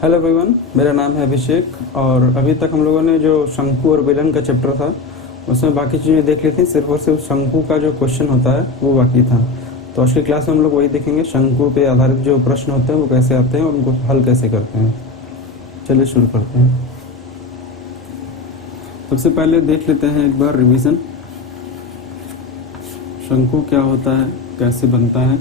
Hello everyone, मेरा नाम है अभिषेक। और अभी तक हम लोगों ने जो शंकु और बेलन का चैप्टर था उसमें बाकी चीज़ें देख ली थी। सिर्फ और सिर्फ शंकु का जो क्वेश्चन होता है वो बाकी था। तो आज की क्लास में हम लोग वही देखेंगे, शंकु पे आधारित जो प्रश्न होते हैं वो कैसे आते हैं और उनको हल कैसे करते हैं। चलिए शुरू करते हैं। सबसे पहले देख लेते हैं एक बार रिवीजन, शंकु क्या होता है, कैसे बनता है।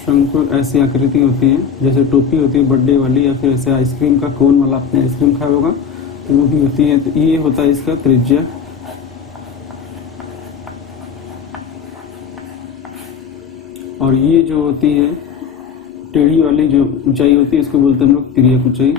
शंकु ऐसी आकृति होती है जैसे टोपी होती है बर्थडे वाली, या फिर ऐसे आइसक्रीम का कोन वाला, आपने आइसक्रीम खाया होगा तो वो भी होती है। तो ये होता है इसका त्रिज्या। और ये जो होती है टेढ़ी वाली जो ऊंचाई होती है इसको बोलते हैं हम लोग तिर्यक ऊंचाई।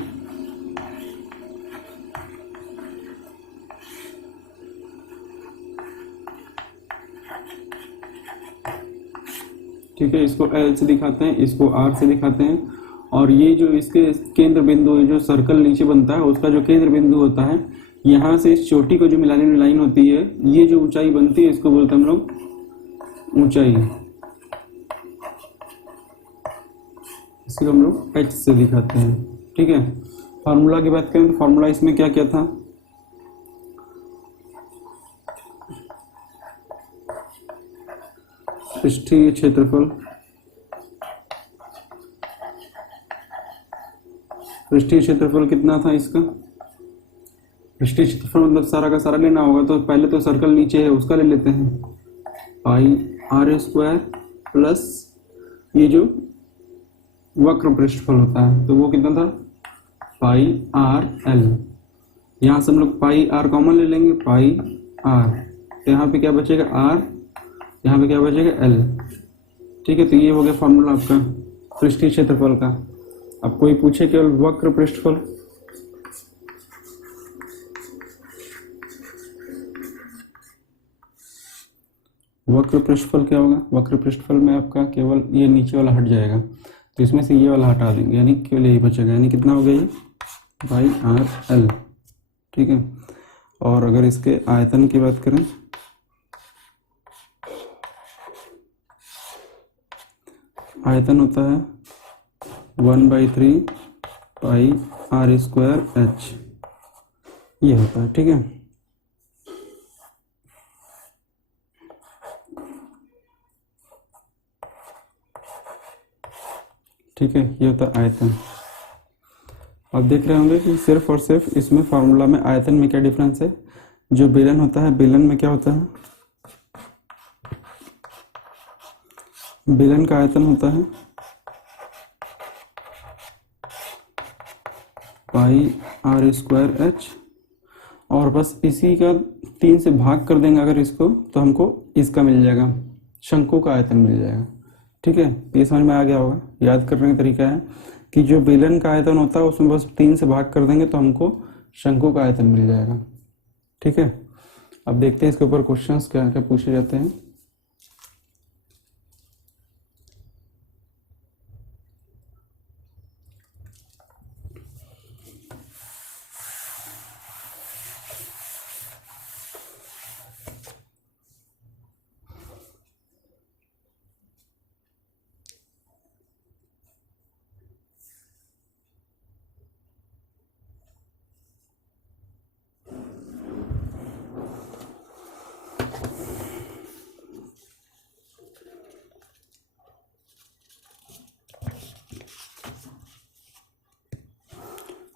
ठीक है, इसको एल से दिखाते हैं, इसको आर से दिखाते हैं। और ये जो इसके केंद्र बिंदु है, जो सर्कल नीचे बनता है उसका जो केंद्र बिंदु होता है, यहाँ से इस चोटी को जो मिलाने वाली लाइन होती है, ये जो ऊंचाई बनती है इसको बोलते हैं हम लोग ऊंचाई। इसको हम लोग एच से दिखाते हैं। ठीक है, फार्मूला की बात करें तो फार्मूला इसमें क्या क्या था। पृष्ठीय क्षेत्रफल, पृष्ठीय क्षेत्रफल कितना था इसका। पृष्ठीय क्षेत्रफल मतलब सारा का सारा लेना होगा, तो पहले तो सर्कल नीचे है उसका ले लेते हैं, पाई आर स्क्वायर प्लस ये जो वक्र पृष्ठफल होता है तो वो कितना था, पाई आर एल। यहाँ से हम लोग पाई आर कॉमन ले लेंगे, पाई आर, तो यहाँ पे क्या बचेगा आर, यहाँ पे क्या बचेगा एल। ठीक है, तो ये हो गया फॉर्मूला आपका पृष्ठीय क्षेत्रफल का। अब कोई पूछे केवल वक्र पृष्ठफल, वक्र पृष्ठफल क्या होगा। वक्र पृष्ठफल में आपका केवल ये नीचे वाला हट जाएगा, तो इसमें से ये वाला हटा देंगे, यानी केवल यही बचेगा। यानी कितना हो गया ये, बाई आर एल। ठीक है, और अगर इसके आयतन की बात करें, आयतन होता है 1/3 पाई आर स्क्वायर एच, ये होता है। ठीक है, ठीक है, ये होता है आयतन। अब देख रहे होंगे कि सिर्फ और सिर्फ इसमें फार्मूला में आयतन में क्या डिफरेंस है। जो बेलन होता है, बेलन में क्या होता है, बेलन का आयतन होता है पाई आर स्क्वायर एच, और बस इसी का 3 से भाग कर देंगे अगर इसको, तो हमको इसका मिल जाएगा, शंकु का आयतन मिल जाएगा। ठीक है, ये समझ में आ गया होगा। याद करने का तरीका है कि जो बेलन का आयतन होता है उसमें बस 3 से भाग कर देंगे तो हमको शंकु का आयतन मिल जाएगा। ठीक है, अब देखते हैं इसके ऊपर क्वेश्चंस क्या क्या पूछे जाते हैं।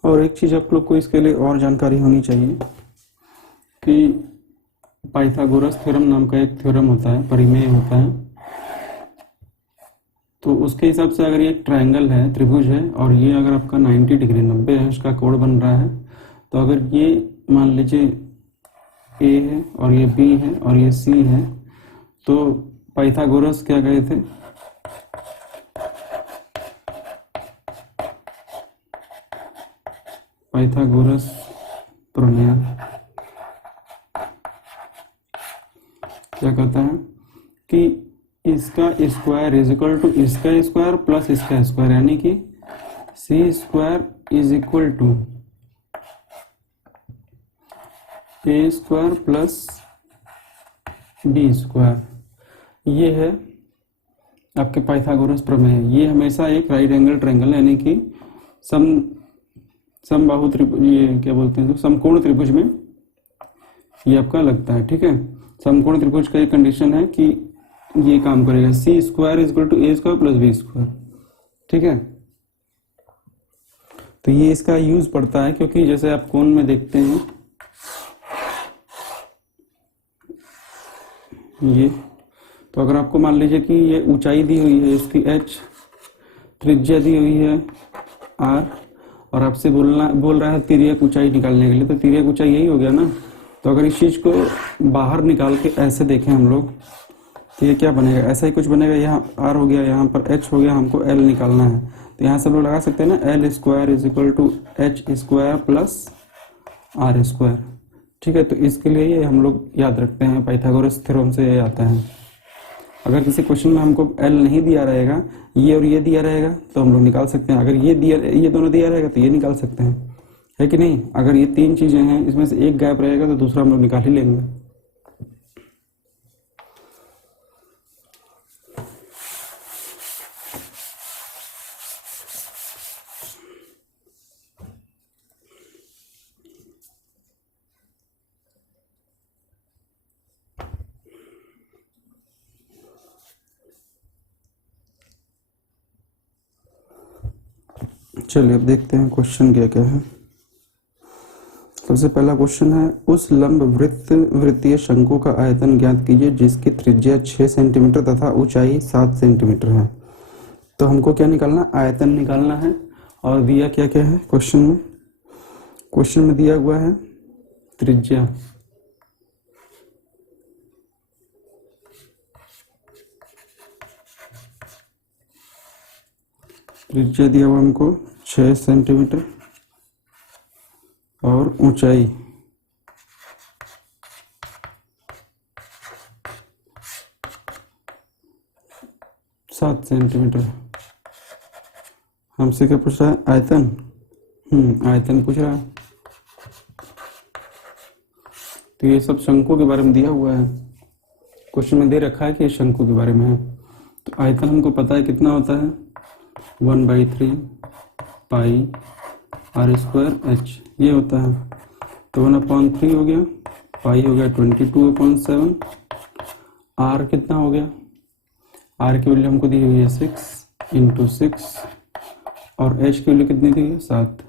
और एक चीज आप लोग को इसके लिए और जानकारी होनी चाहिए कि पाइथागोरस थ्योरम नाम का एक थ्योरम होता है, परिमेय होता है। तो उसके हिसाब से अगर ये एक ट्रायंगल है, त्रिभुज है, और ये अगर आपका 90 डिग्री 90 है उसका कोण बन रहा है, तो अगर ये मान लीजिए ए है और ये बी है और ये सी है, तो पाइथागोरस क्या कहे थे, पाइथागोरस प्रमेय क्या कहता है कि इसका स्क्वायर इज इक्वल टू इसका स्क्वायर प्लस इसका स्क्वायर, यानी कि C square is equal to A square plus B square. ये है आपके पाइथागोरस प्रमेय है। ये हमेशा एक राइट एंगल ट्रायंगल यानी कि सम समबाहु त्रिभुज, ये क्या बोलते हैं, तो समकोण त्रिभुज में ये आपका लगता है। ठीक है, समकोण त्रिभुज का एक कंडीशन है कि ये काम करेगा, C square is equal to A square plus B square. ठीक है, तो ये इसका यूज पड़ता है क्योंकि जैसे आप कोण में देखते हैं ये, तो अगर आपको मान लीजिए कि ये ऊंचाई दी हुई है इसकी h, त्रिज्या दी हुई है r, और आपसे बोल रहा है तिर्यक ऊंचाई निकालने के लिए, तो तिर्यक ऊंचाई यही हो गया ना। तो अगर इस चीज को बाहर निकाल के ऐसे देखें हम लोग, तो ये क्या बनेगा, ऐसा ही कुछ बनेगा। यहाँ r हो गया, यहाँ पर h हो गया, हमको l निकालना है, तो यहाँ से हम लोग लगा सकते हैं ना, L square is equal to H square plus R square. ठीक है, तो इसके लिए ये हम लोग याद रखते हैं, पाइथागोरस थ्योरम से ये आता है। अगर किसी क्वेश्चन में हमको एल नहीं दिया रहेगा, ये और ये दिया रहेगा, तो हम लोग निकाल सकते हैं। अगर ये दोनों दिया रहेगा तो ये निकाल सकते हैं, है कि नहीं। अगर ये तीन चीजें हैं, इसमें से एक गैप रहेगा तो दूसरा हम लोग निकाल ही लेंगे। चलिए अब देखते हैं क्वेश्चन क्या क्या है। सबसे पहला क्वेश्चन है, उस लंब वृत्तीय शंकु का आयतन ज्ञात कीजिए जिसकी त्रिज्या 6 सेंटीमीटर तथा ऊंचाई 7 सेंटीमीटर है। तो हमको क्या निकालना, आयतन निकालना है। और दिया क्या क्या है क्वेश्चन में, क्वेश्चन में दिया हुआ है त्रिज्या, त्रिज्या दिया हुआ हमको 6 सेंटीमीटर और ऊंचाई 7 सेंटीमीटर। हमसे क्या पूछ रहा है, आयतन। आयतन पूछ रहा है। तो ये सब शंकु के बारे में दिया हुआ है, क्वेश्चन में दे रखा है कि शंकु के बारे में है। तो आयतन हमको पता है कितना होता है, 1/3 पाई आर स्क्वायर एच, ये होता है। तो 1/3 हो गया, पाई हो गया 22/7, आर कितना हो गया, आर की वैल्यू हमको दी हुई है 6 × 6, और एच की वैल्यू कितनी दी है 7।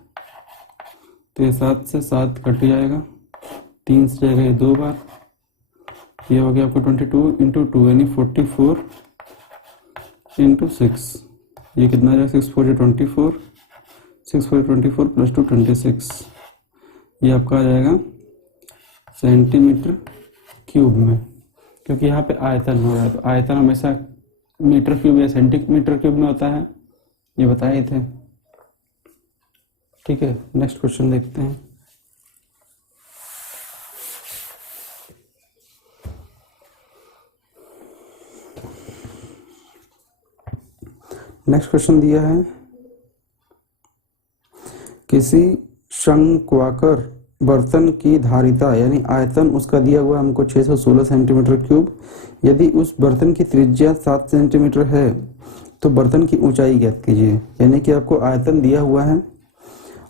तो ये 7 से 7 कट जाएगा, 3 से जाएगा ये 2 बार, ये हो गया आपको 22 × 2 यानी 44 × 6। ये कितना आ जाएगा, 6 4 24, 6 4 24 प्लस 2 26। ये आपका आ जाएगा सेंटीमीटर क्यूब में, क्योंकि यहाँ पे आयतन हो रहा है। तो आयतन हमेशा मीटर क्यूब या सेंटीमीटर क्यूब में होता है, ये बताए थे। ठीक है, नेक्स्ट क्वेश्चन देखते हैं। नेक्स्ट क्वेश्चन दिया है, किसी शंक्वाकार बर्तन की धारिता यानी आयतन उसका दिया हुआ हमको 616 सेंटीमीटर क्यूब। यदि उस बर्तन की त्रिज्या 7 सेंटीमीटर है तो बर्तन की ऊंचाई ज्ञात कीजिए। यानी कि आपको आयतन दिया हुआ है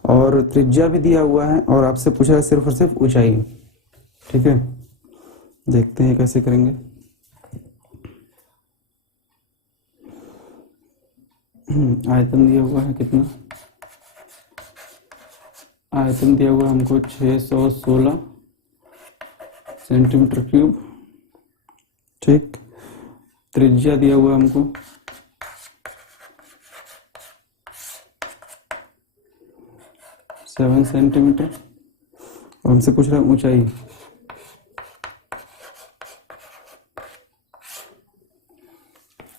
और त्रिज्या भी दिया हुआ है और आपसे पूछा है सिर्फ और सिर्फ ऊंचाई। ठीक है, देखते हैं कैसे करेंगे। आयतन दिया हुआ है कितना, आयतन दिया हुआ हमको 616 सेंटीमीटर क्यूब। ठीक, त्रिज्या दिया हुआ हमको 7 सेंटीमीटर और हमसे पूछ रहा है ऊंचाई।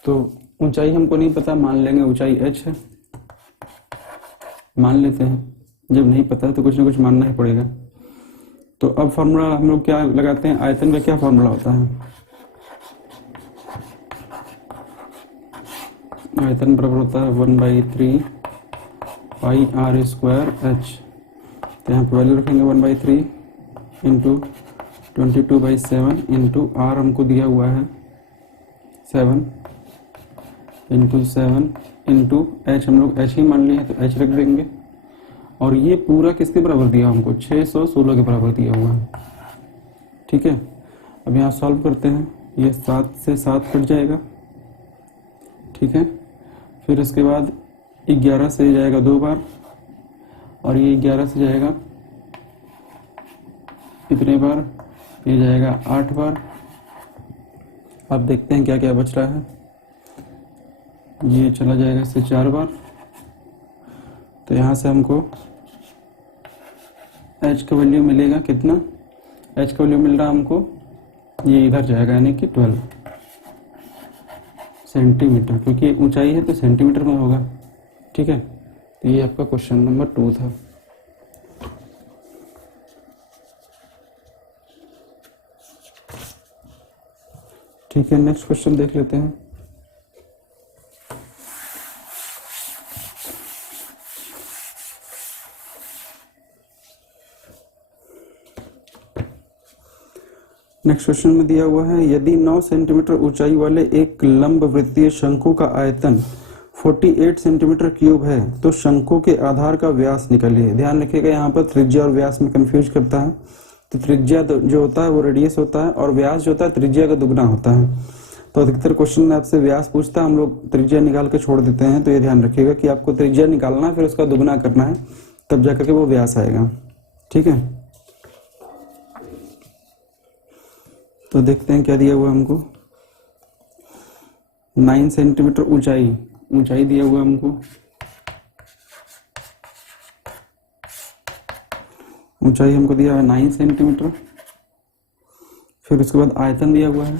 तो ऊंचाई हमको नहीं पता, मान लेंगे ऊंचाई h है, मान लेते हैं। जब नहीं पता है तो कुछ ना कुछ मानना ही पड़ेगा। तो अब फॉर्मूला हम लोग क्या लगाते हैं, आयतन का क्या फॉर्मूला होता है, आयतन बराबर होता है 1/3 पाई आर स्क्वायर एच। तो यहाँ पर वैल्यू रखेंगे 1/3 इंटू 22/7 इंटू आर हमको दिया हुआ है 7, इंटू 7 इंटू एच, हम लोग एच ही मान लिए हैं तो एच रख देंगे। और ये पूरा किसके बराबर दिया हमको, 616 के बराबर दिया हुआ है। ठीक है, अब यहाँ सॉल्व करते हैं, ये 7 से 7 कट जाएगा। ठीक है, फिर उसके बाद 11 से जाएगा 2 बार, और ये 11 से जाएगा कितने बार, ये जाएगा 8 बार। अब देखते हैं क्या क्या बच रहा है। ये चला जाएगा इससे 4 बार, तो यहाँ से हमको h का वैल्यू मिलेगा कितना, h का वैल्यू मिल रहा हमको, ये इधर जाएगा यानी कि 12 सेंटीमीटर, क्योंकि ऊंचाई है तो सेंटीमीटर में होगा। ठीक है, तो ये आपका क्वेश्चन नंबर 2 था। ठीक है, नेक्स्ट क्वेश्चन देख लेते हैं। नेक्स्ट क्वेश्चन में दिया हुआ है, यदि 9 सेंटीमीटर ऊंचाई वाले एक लंब वृत्तीय शंकु का आयतन 48 सेंटीमीटर क्यूब है तो शंकु के आधार का व्यास निकालिए। ध्यान रखिएगा, यहाँ पर त्रिज्या और व्यास में कंफ्यूज करता है। तो त्रिज्या जो होता है वो रेडियस होता है, और व्यास जो होता है त्रिज्या का दुगना होता है। तो अधिकतर क्वेश्चन में आपसे व्यास पूछता है, हम लोग त्रिज्या निकाल के छोड़ देते हैं। तो ये ध्यान रखिएगा कि आपको त्रिज्या निकालना है, फिर उसका दुगना करना है, तब जाकर के वो व्यास आएगा। ठीक है, तो देखते हैं क्या दिया हुआ है हमको। 9 सेंटीमीटर ऊंचाई दिया हुआ है हमको। ऊंचाई हमको दिया है 9 सेंटीमीटर। फिर उसके बाद आयतन दिया हुआ है,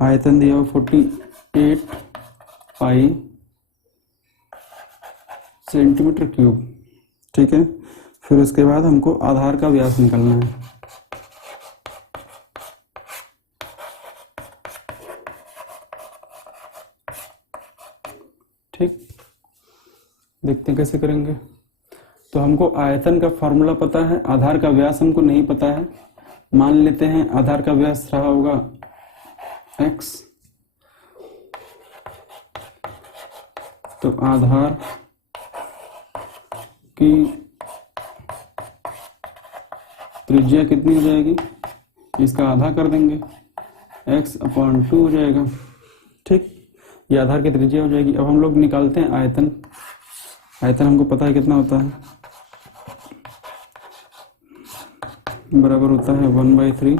आयतन दिया हुआ 48 पाई सेंटीमीटर क्यूब। ठीक है, फिर उसके बाद हमको आधार का व्यास निकालना है। ठीक, देखते हैं कैसे करेंगे। तो हमको आयतन का फॉर्मूला पता है, आधार का व्यास हमको नहीं पता है। मान लेते हैं आधार का व्यास रहा होगा x, तो आधार की त्रिज्या कितनी हो जाएगी, इसका आधा कर देंगे, x/2 हो जाएगा। ठीक, ये आधार की त्रिज्या हो जाएगी। अब हम लोग निकालते हैं आयतन। आयतन हमको पता है कितना होता है, बराबर होता है 1/3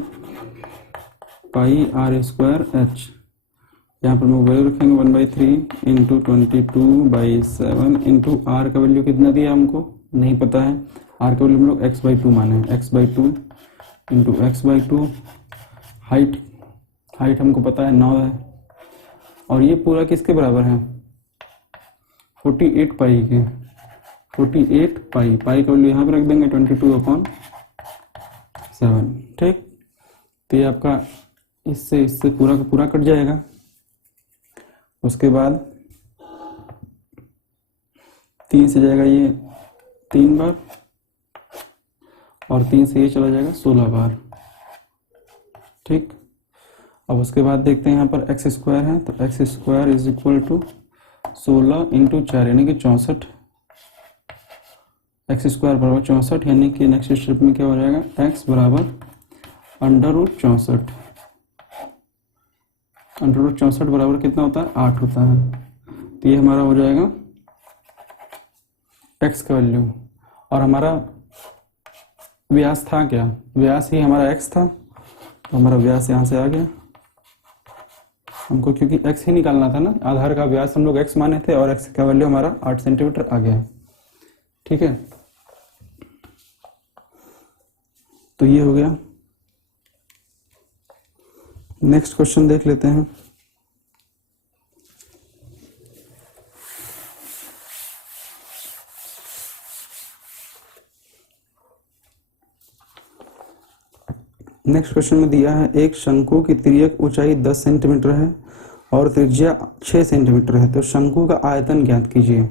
पाई r²h। यहाँ पर हम वैल्यू रखेंगे 1/3 इंटू 22/7 इंटू r का वैल्यू कितना दिया हमको नहीं पता है। r का वैल्यू हम लोग x/2 माने, x/2 इंटू x/2। हाइट हमको पता है 9 है, और ये पूरा किसके बराबर है, 48 पाई के। 48 पाई का वैल्यू यहाँ पर रख देंगे 22/7। ठीक, तो ये आपका इससे पूरा का पूरा कट जाएगा। उसके बाद 3 से जाएगा ये 3 बार, और 3 से ये चला जाएगा 16 बार। ठीक, अब उसके बाद देखते हैं यहाँ पर x² है, तो x² = 16 इंटू 4 यानी कि 64। x² बराबर 64, यानी कि नेक्स्ट स्टेप में क्या हो जाएगा, x बराबर √64। √64 बराबर कितना होता है, 8 होता है। तो ये हमारा हो जाएगा x का वैल्यू, और हमारा व्यास था क्या, व्यास ही हमारा x था, तो हमारा व्यास यहाँ से आ गया हमको, क्योंकि x ही निकालना था ना। आधार का व्यास हम लोग x माने थे, और x का वैल्यू हमारा 8 सेंटीमीटर आ गया। ठीक है, तो ये हो गया। नेक्स्ट क्वेश्चन देख लेते हैं। नेक्स्ट क्वेश्चन में दिया है, एक शंकु की तिर्यक ऊंचाई 10 सेंटीमीटर है और त्रिज्या 6 सेंटीमीटर है, तो शंकु का आयतन ज्ञात कीजिए।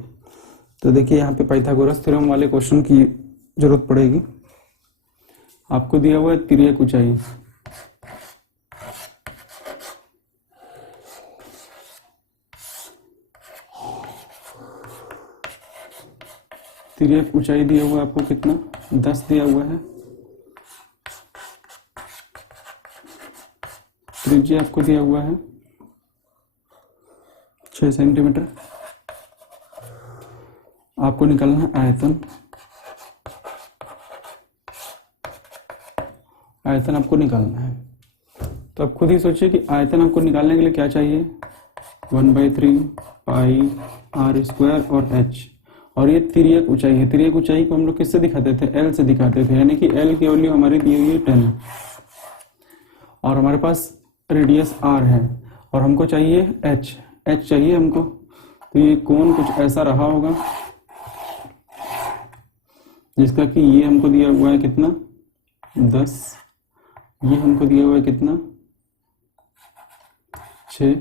तो देखिए यहाँ पे पाइथागोरस थ्योरम वाले क्वेश्चन की जरूरत पड़ेगी। आपको दिया हुआ है तिर्यक ऊंचाई, तिर्यक ऊंचाई दिया हुआ है आपको कितना, 10 दिया हुआ है। त्रिज्या आपको दिया हुआ है 6 सेंटीमीटर। आपको निकालना है आयतन। आयतन आपको निकालना है, तो आप खुद ही सोचिए कि आयतन आपको निकालने के लिए क्या चाहिए, 1/3 पाई r स्क्वायर और h। और ये तिर्यक ऊंचाई है। तिर्यक ऊंचाई को हम लोग किससे दिखाते थे, l से दिखाते थे, यानी कि l की वैल्यू हमारी दी हुई है 10 और हमारे पास रेडियस r है और हमको चाहिए h चाहिए हमको। तो ये कोण कुछ ऐसा रहा होगा जिसका कि ये हमको दिया हुआ है कितना, 10, ये हमको दिया हुआ है कितना, 6,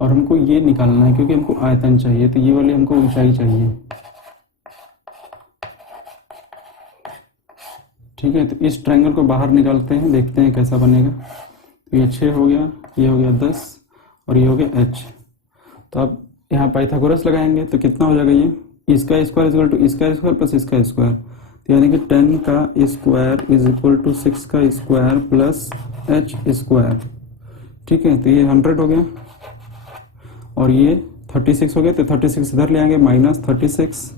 और हमको ये निकालना है क्योंकि हमको आयतन चाहिए, तो ये वाली हमको ऊंचाई चाहिए। ठीक है, तो इस ट्रायंगल को बाहर निकालते हैं, देखते हैं कैसा बनेगा। तो ये 6 हो गया, ये हो गया 10 और ये हो गया h। तो अब यहाँ पाइथागोरस लगाएंगे तो कितना हो जाएगा, ये इसका स्क्वायर इक्वल टू इसका स्क्वायर प्लस इसका स्क्वायर, तो यानी कि 10 का स्क्वायर इज इक्वल टू 6 का स्क्वायर प्लस h स्क्वायर। ठीक है, तो ये 100 हो गया और ये 36 हो गया, तो 36 इधर ले आएंगे, -36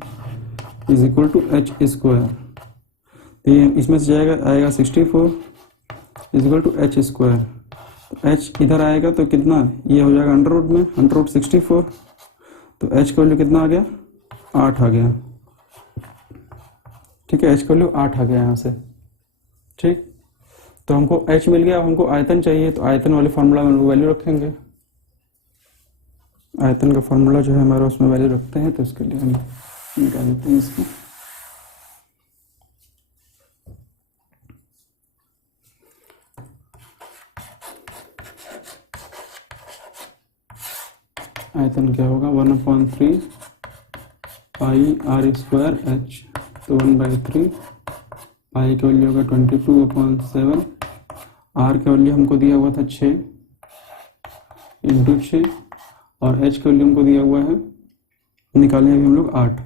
is equal to h square. तो ये इसमें से जाएगा, आएगा 64 is equal to h square. h इधर आएगा तो कितना, ये हो जाएगा अंडर रूट में, अंडर रूट 64, तो h का वैल्यू कितना आ गया, 8 आ गया। ठीक है, h का वैल्यू 8 आ गया यहाँ से। ठीक, तो हमको h मिल गया, अब हमको आयतन चाहिए, तो आयतन वाले फॉर्मूला में वैल्यू रखेंगे। आयतन का फॉर्मूला जो है हमारा उसमें वैल्यू रखते हैं, तो इसके लिए हम निकाल देते हैं इसको। आयतन क्या होगा, 1/3 पाई r स्क्वायर h, तो 1/3 पाई का वैल्यू होगा 22/7, r का वैल्यू हमको दिया हुआ था 6 × 6 और h का वैल्यू हमको दिया हुआ है, निकालेंगे अभी हम लोग 8।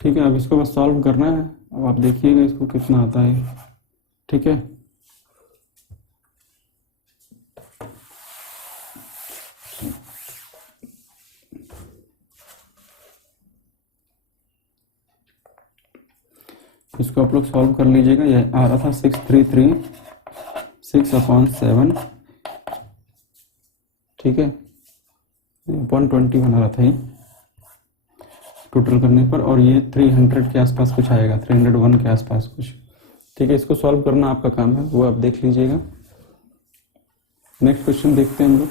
ठीक है, अब इसको बस सॉल्व करना है। अब आप देखिएगा इसको कितना आता है। ठीक है, इसको आप लोग सॉल्व कर लीजिएगा। यह आ रहा था 633/6/7। ठीक है, 120 बना रहा था ये टोटल करने पर, और ये 300 के आसपास कुछ आएगा, 301 के आसपास कुछ। ठीक है, इसको सॉल्व करना आपका काम है, वो आप देख लीजिएगा। नेक्स्ट क्वेश्चन देखते हैं हम लोग।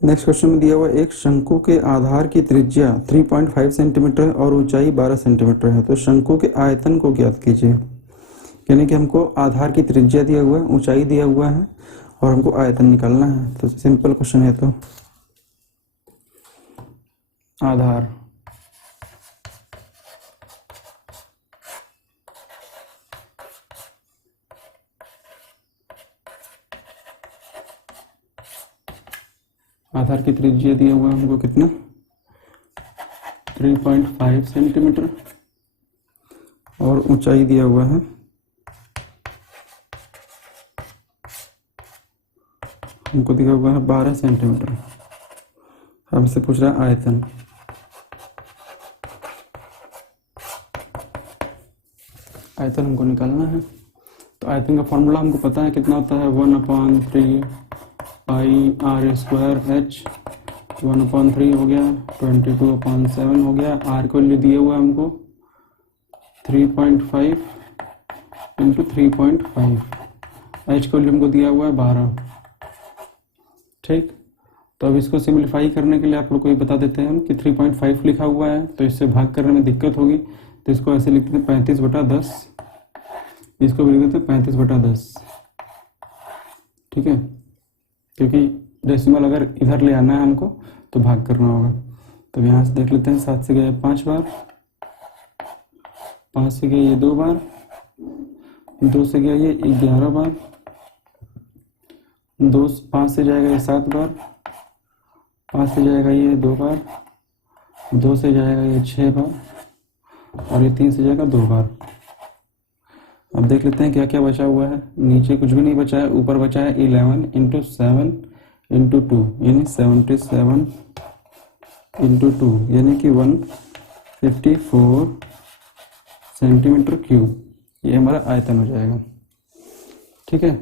नेक्स्ट क्वेश्चन में दिया हुआ एक शंकु के आधार की त्रिज्या 3.5 सेंटीमीटर और ऊंचाई 12 सेंटीमीटर है, तो शंकु के आयतन को ज्ञात कीजिए। यानी कि हमको आधार की त्रिज्या दिया हुआ है, ऊंचाई दिया हुआ है और हमको आयतन निकालना है। तो सिंपल क्वेश्चन है। तो आधार, आधार की त्रिज्या दिया हुआ है हमको कितना, 3.5 सेंटीमीटर और ऊंचाई दिया हुआ है हमको दिया हुआ है 12 सेंटीमीटर। हमसे पूछ रहा है आयतन। आयतन हमको निकालना है, तो आयतन का फॉर्मूला हमको पता है कितना होता है, 1/3 पाई r स्क्वायर h, 1/3 हो गया, 22/7 हो गया। r को वैल्यू दिया हुआ है हमको 3.5 × 3.5, h को वैल्यू हमको दिया हुआ है 12। ठीक, तो अब इसको सिंप्लीफाई करने के लिए आप लोग को ये बता देते हैं हम कि 3.5 लिखा हुआ है, तो इससे भाग करने में दिक्कत होगी, तो इसको ऐसे लिख देते हैं 35/10, इसको भी लिख देते हैं 35/10। ठीक है, क्योंकि डेसिमल अगर इधर ले आना है हमको तो भाग करना होगा। तो यहाँ से देख लेते हैं, 7 से गया 5 बार, 5 से गया ये 2 बार, 2 से गया ये 11 बार, दो 5 से जाएगा ये 7 बार, 5 से जाएगा ये 2 बार, 2 से जाएगा ये 6 बार और ये 3 से जाएगा 2 बार। अब देख लेते हैं क्या क्या बचा हुआ है। नीचे कुछ भी नहीं बचा है, ऊपर बचा है 11 इंटू 7 इंटू 2 यानी 77 इंटू 2 यानी कि 154 सेंटीमीटर क्यूब, ये हमारा आयतन हो जाएगा। ठीक है,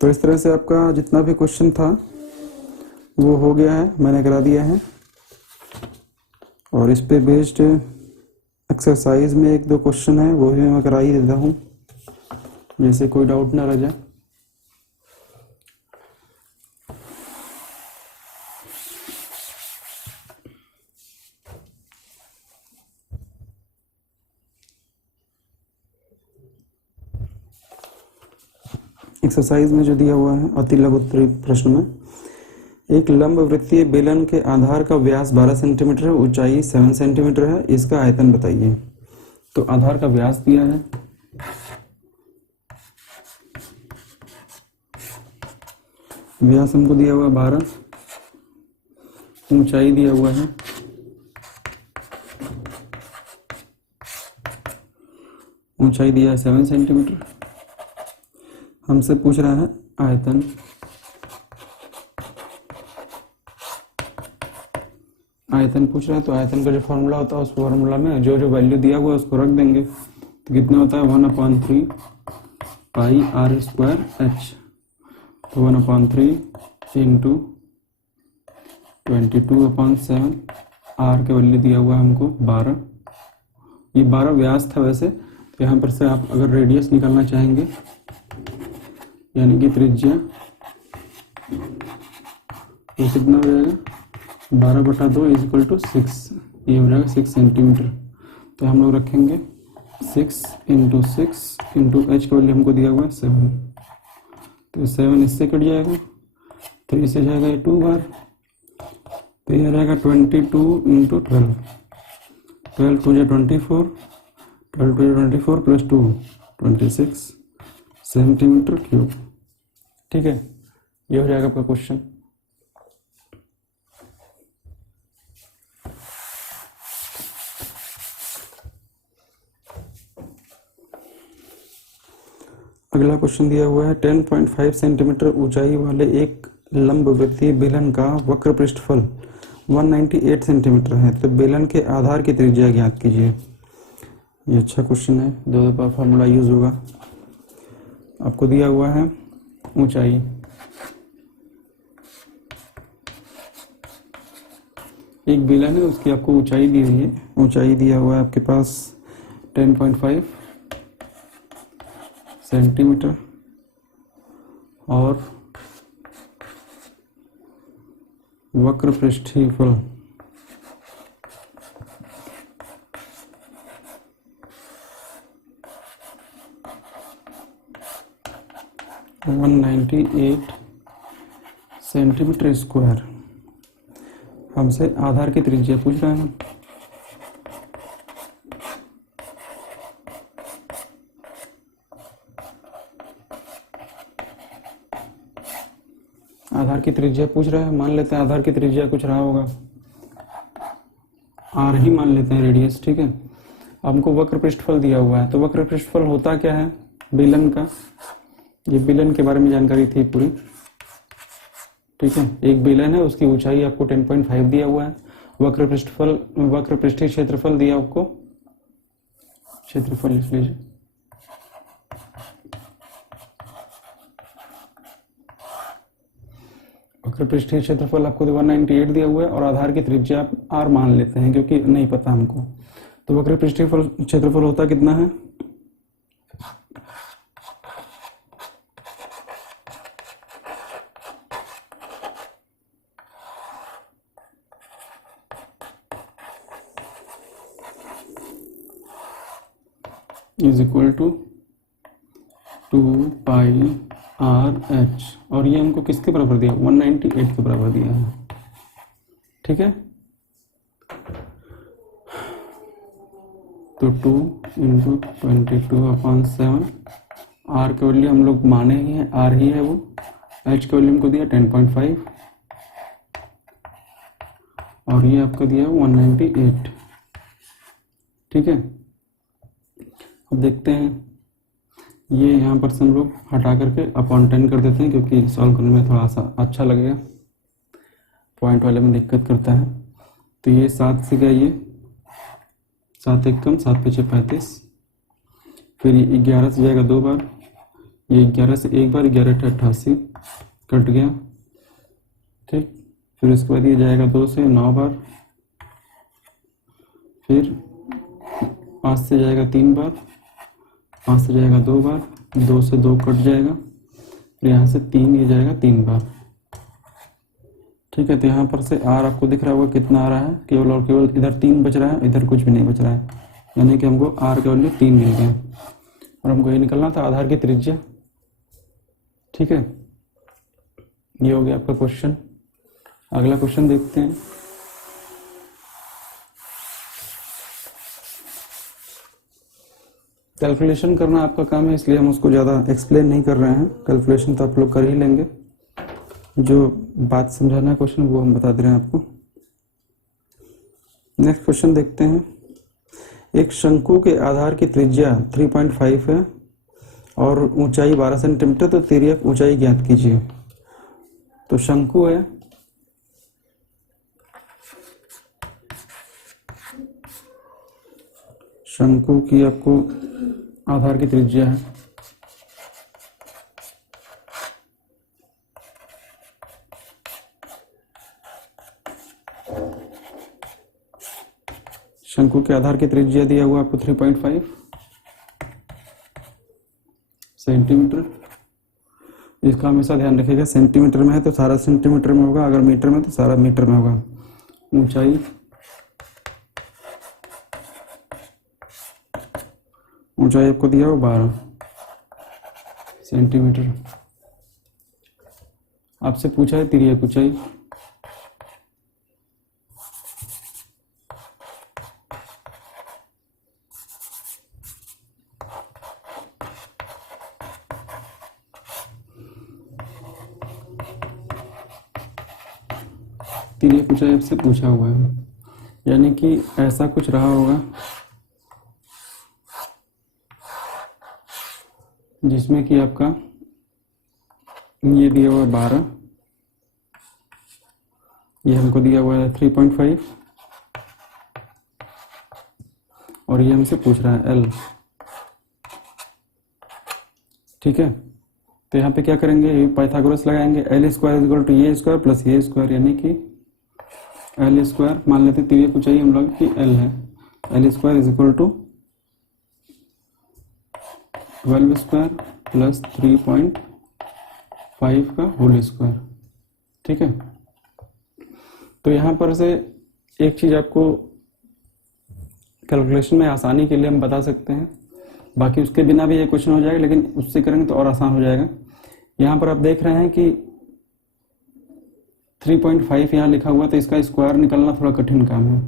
तो इस तरह से आपका जितना भी क्वेश्चन था वो हो गया है, मैंने करा दिया है। और इस पे बेस्ड एक्सरसाइज में 1-2 क्वेश्चन है वो भी मैं करा ही देता हूँ, जैसे कोई डाउट ना रह जाए। एक्सरसाइज में जो दिया हुआ है अति लघु उत्तरीय प्रश्न में, एक लंब वृत्तीय बेलन के आधार का व्यास 12 सेंटीमीटर है, ऊंचाई 7 सेंटीमीटर है, इसका आयतन बताइए। तो आधार का व्यास दिया है, व्यास हमको दिया हुआ है 12, ऊंचाई दिया हुआ है, ऊंचाई दिया है 7 सेंटीमीटर। हमसे पूछ रहा है आयतन। आयतन पूछ रहा है तो आयतन का जो फॉर्मूला होता है उस फॉर्मूला में जो जो वैल्यू दिया हुआ है उसको रख देंगे। तो कितना होता है 1/3 पाई r स्क्वायर h। तो 1/3 इंटू 22/7, r के वैल्यू दिया हुआ है हमको 12। ये 12 व्यास था वैसे, तो यहाँ पर से आप अगर रेडियस निकालना चाहेंगे यानी कि त्रिज्या, तो कितना हो जाएगा 12/2 इक्वल टू 6, ये हो जाएगा 6 सेंटीमीटर। तो हम लोग रखेंगे 6 इंटू 6 इंटू एच का वैल्यू हमको दिया हुआ है 7। तो 7 इससे कट जाएगा, 3 से जाएगा ये 2 बार, तो ये आ जाएगा 22 इंटू 12, 12 2 24, 12 2 24 प्लस 2 26 सेंटीमीटर क्यूब। ठीक है, ये हो जाएगा आपका क्वेश्चन। अगला क्वेश्चन दिया हुआ है 10.5 सेंटीमीटर ऊंचाई वाले एक लंब वृत्तीय बेलन का वक्र पृष्ठफल 198 सेंटीमीटर है, तो बेलन के आधार की त्रिज्या ज्ञात कीजिए। ये अच्छा क्वेश्चन है, दो बार फॉर्मूला यूज होगा। आपको दिया हुआ है ऊंचाई, एक बेलन है उसकी आपको ऊंचाई दी हुई है, ऊंचाई दिया हुआ है आपके पास 10.5 सेंटीमीटर और वक्र पृष्ठफल 198 सेंटीमीटर स्क्वायर। हमसे आधार की त्रिज्या पूछ रहा है। आधार की त्रिज्या पूछ रहा है, मान लेते हैं आधार की त्रिज्या कुछ रहा होगा, आर ही मान लेते हैं रेडियस। ठीक है, हमको वक्र पृष्ठफल दिया हुआ है, तो वक्र पृष्ठफल होता क्या है बेलन का, ये बेलन के बारे में जानकारी थी पूरी। ठीक है, एक बेलन है उसकी ऊंचाई आपको 10.5 दिया हुआ है, वक्र पृष्ठीय क्षेत्रफल दिया आपको, क्षेत्रफल लिख लीजिए, वक्र पृष्ठीय क्षेत्रफल आपको 198 दिया हुआ है और आधार की त्रिज्या आप r मान लेते हैं क्योंकि नहीं पता हमको। तो वक्र पृष्ठीय क्षेत्रफल होता कितना है, is equal to 2 pi R H, और ये हमको किसके बराबर दिया 198 के बराबर दिया है। ठीक है, तो 2 इंटू 22/7, आर के वैल्यू हम लोग माने ही है, आर ही है वो, एच के वॉल्यूम को दिया 10.5 और ये आपका दिया 198। ठीक है, अब देखते हैं, ये यहाँ पर से हम लोग हटा करके अपॉन 10 कर देते हैं क्योंकि सॉल्व करने में थोड़ा सा अच्छा लगेगा, पॉइंट वाले में दिक्कत करता है। तो ये 7 से गया, ये 7 एक कम, 7 पीछे 35, फिर ये 11 से जाएगा 2 बार, ये 11 से एक बार, 11 × 88 कट गया। ठीक, फिर उसके बाद ये जाएगा 2 से 9 बार, फिर 5 से जाएगा 3 बार, 5 से जाएगा 2 बार, 2 से 2 कट जाएगा, फिर यहाँ से 3 ये जाएगा 3 बार। ठीक है, तो यहाँ पर से आर आपको दिख रहा होगा कितना आ रहा है, केवल और केवल इधर 3 बच रहा है, इधर कुछ भी नहीं बच रहा है, यानी कि हमको आर के वैल्यू 3 मिल गया और हमको ये निकलना था आधार की त्रिज्या। ठीक है, ये हो गया आपका क्वेश्चन। अगला क्वेश्चन देखते हैं। कैलकुलेशन करना आपका काम है, इसलिए हम उसको ज़्यादा एक्सप्लेन नहीं कर रहे हैं, कैलकुलेशन तो आप लोग कर ही लेंगे, जो बात समझाना है क्वेश्चन वो हम बता दे रहे हैं आपको। नेक्स्ट क्वेश्चन देखते हैं। एक शंकु के आधार की त्रिज्या 3.5 है और ऊंचाई 12 सेंटीमीटर, तो तिर्यक ऊंचाई ज्ञात कीजिए। तो शंकु है, शंकु की आपको आधार की त्रिज्या है, शंकु के आधार की त्रिज्या दिया हुआ आपको 3.5 सेंटीमीटर। इसका हमेशा ध्यान रखिएगा, सेंटीमीटर में है तो सारा सेंटीमीटर में होगा, अगर मीटर में तो सारा मीटर में होगा। ऊंचाई, ऊंचाई आपको दिया हुआ 12 सेंटीमीटर। आपसे पूछा है तिर्यक ऊंचाई, तिर्यक ऊंचाई आपसे पूछा हुआ है, यानी कि ऐसा कुछ रहा होगा जिसमें कि आपका ये दिया हुआ है 12, ये हमको दिया हुआ है 3.5 और ये हमसे पूछ रहा है L। ठीक है, तो यहाँ पे क्या करेंगे, पाइथागोरस लगाएंगे, L स्क्वायर इक्वल टू ये स्क्वायर प्लस ये स्क्वायर, यानी कि L स्क्वायर, मान लेते हैं तिर्यक ऊंचाई हम लोग की L है, L square is equal to 12 square plus 3.5 का होल स्क्वायर। ठीक है, तो यहाँ पर से एक चीज़ आपको कैलकुलेशन में आसानी के लिए हम बता सकते हैं, बाकी उसके बिना भी ये क्वेश्चन हो जाएगा, लेकिन उससे करेंगे तो और आसान हो जाएगा। यहाँ पर आप देख रहे हैं कि 3.5 यहाँ लिखा हुआ, तो इसका स्क्वायर निकलना थोड़ा कठिन काम है।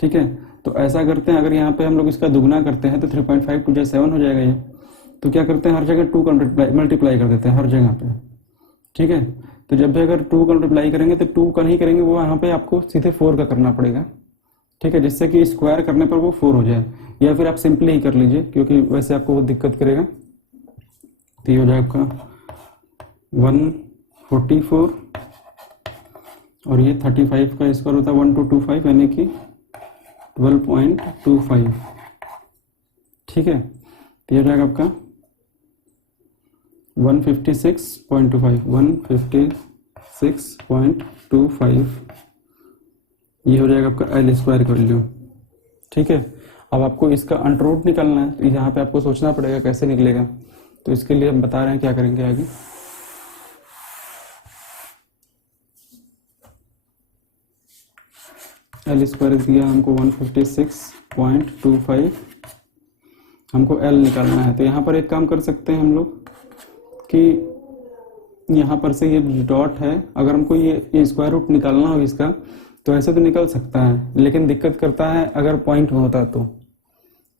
ठीक है, तो ऐसा करते हैं, अगर यहाँ पे हम लोग इसका दुगना करते हैं तो 3.5 2 7 हो जाएगा ये, तो क्या करते हैं हर जगह 2 मल्टीप्लाई कर देते हैं हर जगह पे। ठीक है, तो जब भी अगर 2 का मल्टीप्लाई करेंगे तो 2 का नहीं करेंगे, वो यहाँ पे आपको सीधे 4 का करना पड़ेगा। ठीक है, जिससे कि स्क्वायर करने पर वो 4 हो जाए, या फिर आप सिंपली ही कर लीजिए क्योंकि वैसे आपको वो दिक्कत करेगा। तो ये हो जाएगा आपका 144 और ये 35 का स्क्वायर होता है 1225, यानी कि 12.25। ठीक है, तो ये हो जाएगा आपका 156.25, 156.25, ये हो जाएगा आपका L स्क्वायर का वैल्यू। ठीक है, अब आपको इसका अंडर रूट निकालना है, तो यहाँ पे आपको सोचना पड़ेगा कैसे निकलेगा, तो इसके लिए हम बता रहे हैं क्या करेंगे आगे। L स्क्वायर दिया हमको 156.25, हमको L निकालना है। तो यहाँ पर एक काम कर सकते हैं हम लोग कि यहाँ पर से ये डॉट है, अगर हमको ये स्क्वायर रूट निकालना हो इसका, तो ऐसे तो निकल सकता है, लेकिन दिक्कत करता है अगर पॉइंट में होता तो।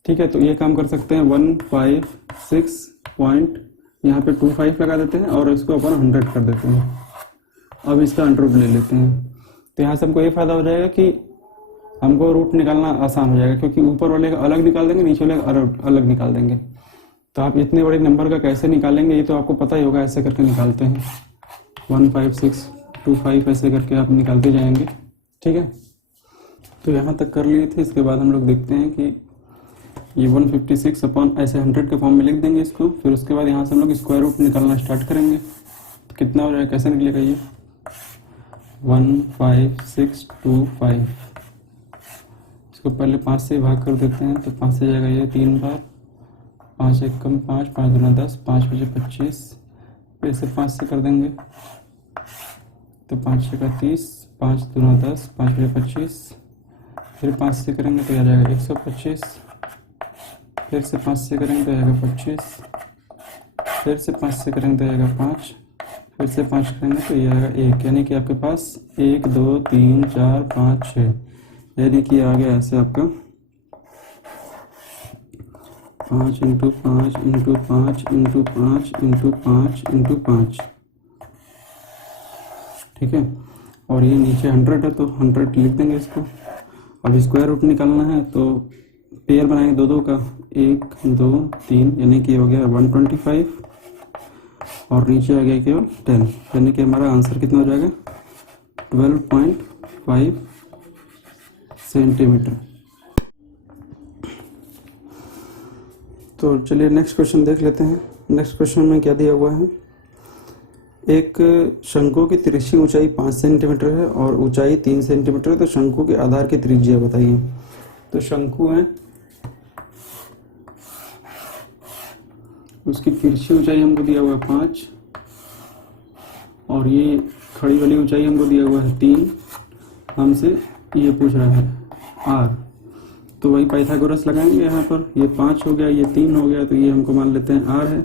ठीक है, तो ये काम कर सकते हैं 156.25 यहाँ पे 25 लगा देते हैं और इसको अपन 100 कर देते हैं। अब इसका अंडर रूट ले लेते हैं, तो यहाँ से हमको ये फायदा हो जाएगा कि हमको रूट निकालना आसान हो जाएगा, क्योंकि ऊपर वाले का अलग निकाल देंगे, नीचे वाले का अलग निकाल देंगे। तो आप इतने बड़े नंबर का कैसे निकालेंगे ये तो आपको पता ही होगा, ऐसे करके निकालते हैं 15625 ऐसे करके आप निकालते जाएंगे। ठीक है, तो यहाँ तक कर लिए थे। इसके बाद हम लोग देखते हैं कि ये 156 अपॉन ऐसे 100 के फॉर्म में लिख देंगे इसको। फिर उसके बाद यहाँ से हम लोग स्क्वायर रूट निकालना स्टार्ट करेंगे। तो कितना हो जाएगा, कैसे निकलेगा ये 15625। इसको पहले 5 से भाग कर देते हैं, तो 5 से जाएगा ये 3 बार, 5 एक कम 5, 5 दूना 10, 5 बजे 25। फिर से 5 से कर देंगे तो 5 छक्का 30, 5 दूना 10, 5 बजे 25। फिर 5 से करेंगे तो आ जाएगा 125। फिर से 5 से करेंगे तो आएगा 25। फिर से 5 से करेंगे तो आएगा 5। फिर से 5 करेंगे तो ये आएगा 1, यानी कि आपके पास 1 2 3 4 5 6, यानी कि आ गया ऐसे आपका 5 into 5 into 5 into 5 into 5 into 5। ठीक है, और ये नीचे 100 है तो 100 लिख देंगे इसको। अब स्क्वायर रूट निकालना है तो पेयर बनाएंगे दो दो का, 1 2 3, यानी कि हो गया 125 और नीचे आ गया केवल 10, यानी कि हमारा आंसर कितना हो जाएगा 12.5 सेंटीमीटर। तो चलिए नेक्स्ट क्वेश्चन देख लेते हैं। नेक्स्ट क्वेश्चन में क्या दिया हुआ है, एक शंकु की तिरछी ऊंचाई 5 सेंटीमीटर है और ऊंचाई 3 सेंटीमीटर है, तो शंकु के आधार की त्रिज्या बताइए। तो शंकु है, उसकी तिरछी ऊंचाई हमको दिया हुआ है 5 और ये खड़ी वाली ऊंचाई हमको दिया हुआ है 3। हमसे ये पूछ रहा है r, तो वही पाइथागोरस लगाएंगे यहाँ पर। ये 5 हो गया, ये 3 हो गया, तो ये हमको मान लेते हैं r है।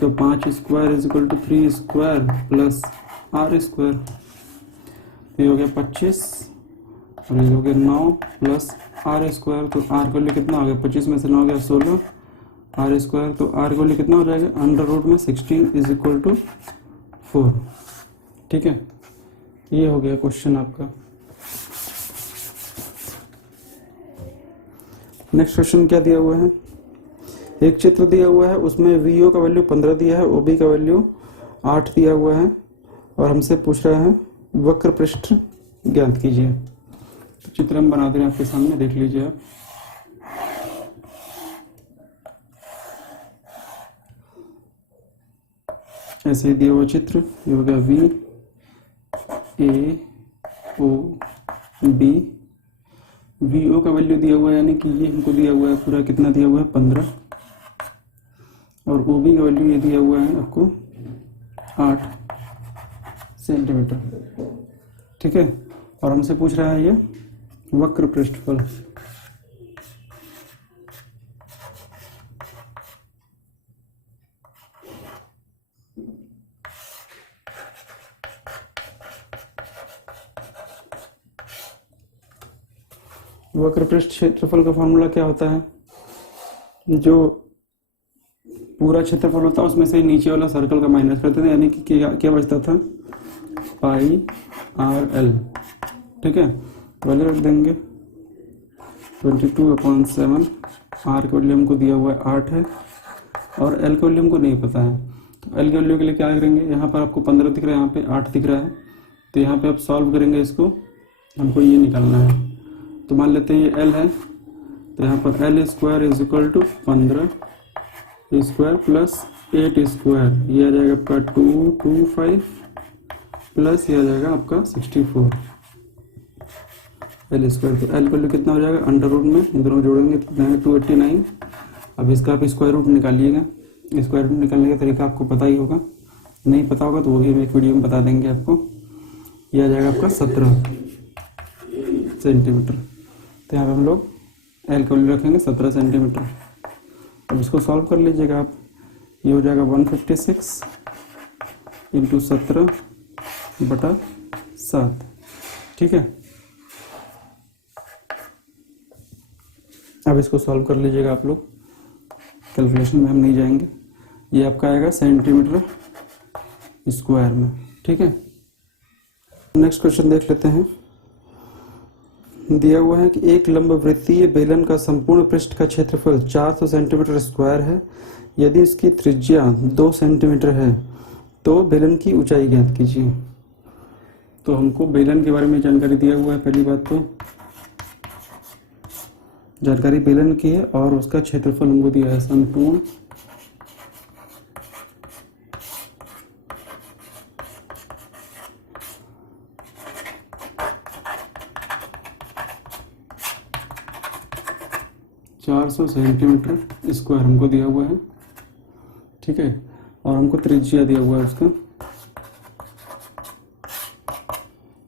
तो 5 square is equal to 3 square plus r square, ये हो गया 25 और ये हो गया 9 प्लस r स्क्वायर। तो r का वैल्यू कितना हो गया, 25 में से 9 हो गया 16 r स्क्वायर। तो r का वैल्यू कितना हो जाएगा, अंडर रूट में 16 इज इक्वल टू 4। ठीक है, ये हो गया क्वेश्चन आपका। नेक्स्ट क्वेश्चन क्या दिया हुआ है, एक चित्र दिया हुआ है, उसमें VO का वैल्यू 15 दिया है, OB का वैल्यू 8 दिया हुआ है और हमसे पूछ रहा है वक्र पृष्ठ ज्ञात कीजिए। तो चित्र हम बना दे रहे हैं आपके सामने, देख लीजिए आप। ऐसे ही दिया हुआ चित्र, ये हो गया VAOB। VO का वैल्यू दिया हुआ है, यानी कि ये हमको दिया हुआ है पूरा, कितना दिया हुआ है 15, और OB का वैल्यू ये दिया हुआ है आपको 8 सेंटीमीटर। ठीक है, और हमसे पूछ रहा है ये वक्र पृष्ठफल। वक्र पृष्ठ क्षेत्रफल का फॉर्मूला क्या होता है, जो पूरा क्षेत्रफल होता है उसमें से नीचे वाला सर्कल का माइनस करते थे, यानी कि क्या बचता था पाई RL। ठीक है, वैल्यू रख देंगे 22/7। R का वैल्यू हमको दिया हुआ है 8 है और L का वैल्यू हमको नहीं पता है। तो L के वैल्यू के लिए क्या करेंगे, यहाँ पर आपको 15 दिख रहा है, यहाँ पे 8 दिख रहा है, तो यहाँ पे आप सॉल्व करेंगे इसको, हमको ये निकालना है। तो मान लेते हैं ये L है, तो यहाँ पर L square is equal to 15 square plus 8 square, ये आ जाएगा आपका 225 प्लस ये आ जाएगा आपका 64 L स्क्वायर। तो L वैल्यू कितना हो जाएगा, अंडर रूट में इन दोनों जोड़ेंगे तो जाएगा 289। अब इसका आप स्क्वायर रूट निकालिएगा। स्क्वायर रूट निकालने का तरीका आपको पता ही होगा, नहीं पता होगा तो वही हम एक वीडियो में बता देंगे आपको। ये आ जाएगा आपका 17 सेंटीमीटर। तो यहाँ पर हम लोग L का वैल्यू रखेंगे 17 सेंटीमीटर। अब इसको सॉल्व कर लीजिएगा आप, ये हो जाएगा 156 इंटू 17/7। ठीक है, अब इसको सॉल्व कर लीजिएगा आप लोग, कैलकुलेशन में हम नहीं जाएंगे। ये आपका आएगा सेंटीमीटर स्क्वायर में। ठीक है, नेक्स्ट क्वेश्चन देख लेते हैं। दिया हुआ है कि एक लंबवृत्तीय बेलन का संपूर्ण पृष्ठ का क्षेत्रफल 400 सेंटीमीटर स्क्वायर है। यदि इसकी त्रिज्या 2 सेंटीमीटर है तो बेलन की ऊंचाई ज्ञात कीजिए। तो हमको बेलन के बारे में जानकारी दिया हुआ है। पहली बात तो जानकारी बेलन की है और उसका क्षेत्रफल हमको दिया है संपूर्ण ,400 सेंटीमीटर स्क्वायर हमको दिया हुआ है। ठीक है, और हमको त्रिज्या दिया हुआ है। उसका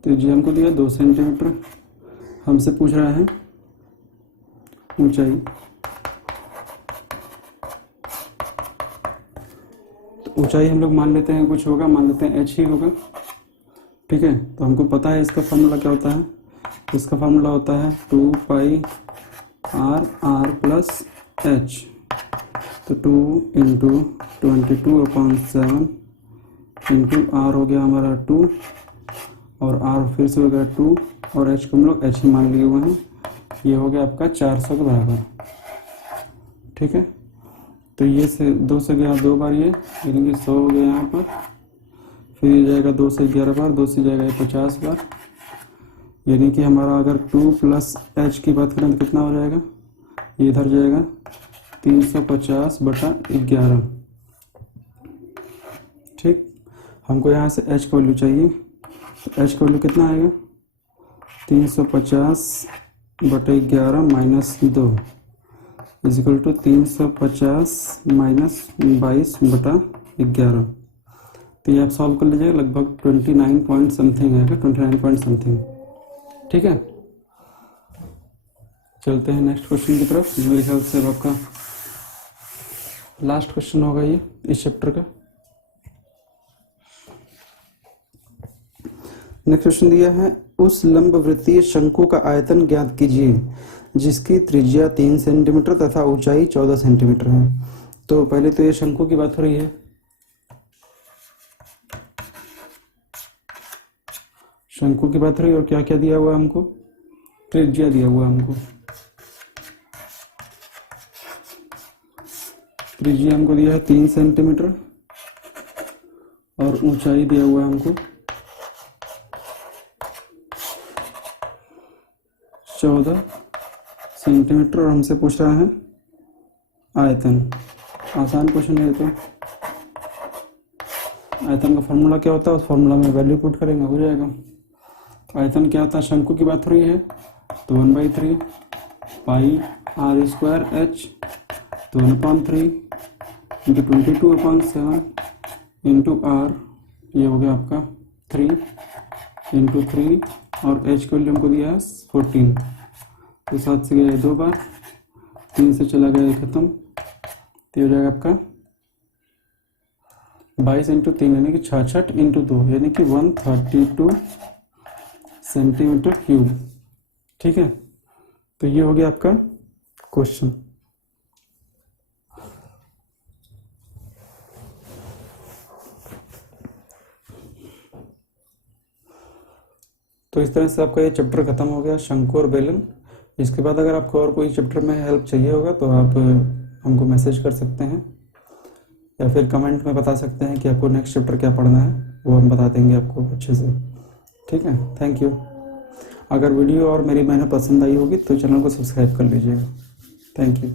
त्रिज्या हमको दिया 2 सेंटीमीटर। हमसे पूछ रहा है ऊंचाई। तो ऊंचाई हम लोग मान लेते हैं कुछ होगा, मान लेते हैं h ही होगा। ठीक है, तो हमको पता है इसका फार्मूला क्या होता है। इसका फार्मूला होता है 2 पाई r प्लस h। तो 2 इंटू 22/7 इंटू r हो गया हमारा 2 और r फिर से हो गया 2 और h को हम लोग h ही मान लिए हुए हैं। ये हो गया आपका 400 के बराबर। ठीक है, तो ये से 2 से गया 2 बार, ये यानी कि 100 हो गया यहाँ पर। फिर ये जाएगा 2 से 11 बार, 2 से जाएगा 50 बार, यानी कि हमारा अगर 2 प्लस h की बात करें तो कितना हो जाएगा, ये इधर जाएगा 350/11। ठीक, हमको यहाँ से h का वैल्यू चाहिए। तो h का वैल्यू कितना आएगा 350/11 माइनस 2 इजिकल टू 350 माइनस 22/11। तो ये आप सॉल्व कर लीजिएगा, लगभग 29 पॉइंट समथिंग आएगा, 29 पॉइंट समथिंग। ठीक है, चलते हैं नेक्स्ट क्वेश्चन की तरफ। मेरे ख्याल से अब आपका लास्ट क्वेश्चन होगा ये इस चैप्टर का। नेक्स्ट क्वेश्चन दिया है, उस लंबवृत्तीय शंकु का आयतन ज्ञात कीजिए जिसकी त्रिज्या 3 सेंटीमीटर तथा ऊंचाई 14 सेंटीमीटर है। तो पहले तो ये शंकु की बात हो रही है। शंकु की बात हो रही है और क्या क्या दिया हुआ है हमको, त्रिज्या दिया हुआ है हमको। त्रिज्या हमको दिया है 3 सेंटीमीटर और ऊंचाई दिया हुआ है हमको 14 सेंटीमीटर और हमसे पूछ रहा है आयतन। आसान क्वेश्चन है तो। आयतन का फॉर्मूला क्या होता है, उस फॉर्मूला में वैल्यू पुट करेंगे, हो जाएगा। आयतन क्या होता है, शंकु की बात हो रही है तो 1/3 पाई r² h तो 1/3 इंटू 22/7 इंटू r, ये हो गया आपका 3 इंटू 3 और h का वैल्यू हमको दिया है 14। तो 7 से गया 2 बार, 3 से चला गया खत्म। तो हो जाएगा आपका 22 इंटू 3 यानी कि 66 इंटू 2 यानी कि 132 सेंटीमीटर क्यूब। ठीक है, तो ये हो गया आपका क्वेश्चन। तो इस तरह से आपका ये चैप्टर खत्म हो गया, शंकु और बेलन। इसके बाद अगर आपको और कोई चैप्टर में हेल्प चाहिए होगा तो आप हमको मैसेज कर सकते हैं या फिर कमेंट में बता सकते हैं कि आपको नेक्स्ट चैप्टर क्या पढ़ना है, वो हम बता देंगे आपको अच्छे से। ठीक है, थैंक यू। अगर वीडियो और मेरी मेहनत पसंद आई होगी तो चैनल को सब्सक्राइब कर लीजिएगा। Thank you.